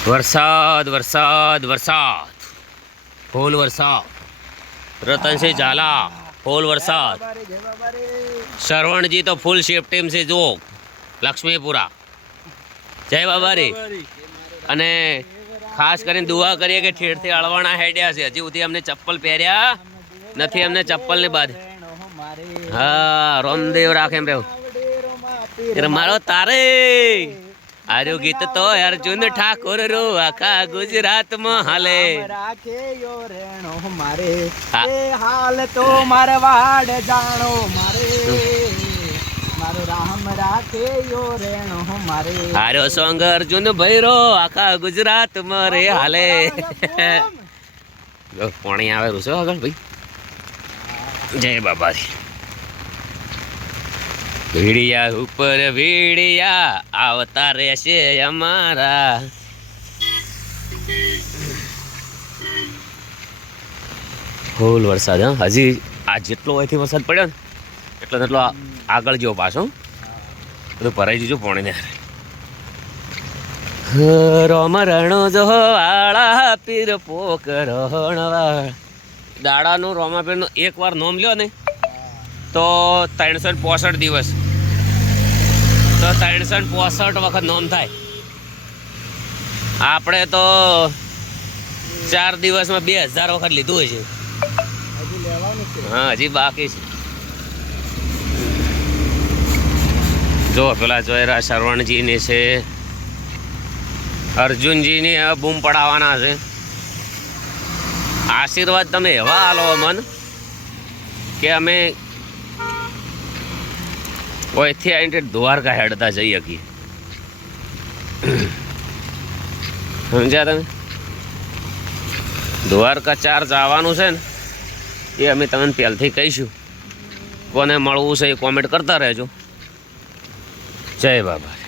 વરસાદ વરસાદ વરસાદ ફૂલ વરસાદ રતનસિંહ ઝાલા ફૂલ વરસાદ શ્રવણજી તો ફૂલ સેફ્ટી છે જો લક્ષ્મીપુરા જય બાબારી અને ખાસ કરીને દુઆ કરીએ કે ઠેરથી અળવાણા હેડ્યા છે હજી સુધી અમને ચપ્પલ પહેર્યા નથી અમને ચપ્પલ ને બાદ હા રામદેવ રાખે એમ રહ્યું મારો તારે આર્યો ગીત તો અર્જુન ઠાકોર રો આખા ગુજરાત માં હાલે રાખે યો રેણો મારે એ હાલ તો મારવાડ જાણો મારે મારો રામ રાખે યો રેણો મારે આર્યો સોંગ અર્જુન ભૈરો આખા ગુજરાત માં રે હાલે પાણી આવે રૂસો આગળ ભાઈ જય બાબાજી વીડિયા ઉપર વીડિયા આવતા રહેશે અમારા ફૂલ વરસાદ હા હજી આ જેટલો અહીંથી વરસાદ પડ્યો ને એટલો આગળ જેવો પાછો બધું ભરાઈ જજો પાણીને રોમ રણો જો આળા પીર પોક રણવા દાડાનું રોમાપીરનું એકવાર નોમ લ્યો ને તો 365 દિવસ તો 365 વખત નોમ થાય આપણે તો 4 દિવસમાં 2000 વખત લીધું હોય છે હા હજી બાકી છે જો પેલા જોયરા શ્રવણજીની છે અર્જુનજીની બૂમ પડાવવાના છે આશીર્વાદ તમે એવા આલો મન કે અમે ઓયથી આવીને દ્વારકા હેડતા જઈ શકીએ સમજ્યા તમે દ્વારકા 4 જવાનું છે ને એ અમે તમને પહેલથી કહીશું કોને મળવું છે એ કોમેન્ટ કરતા રહેજો જય બાબા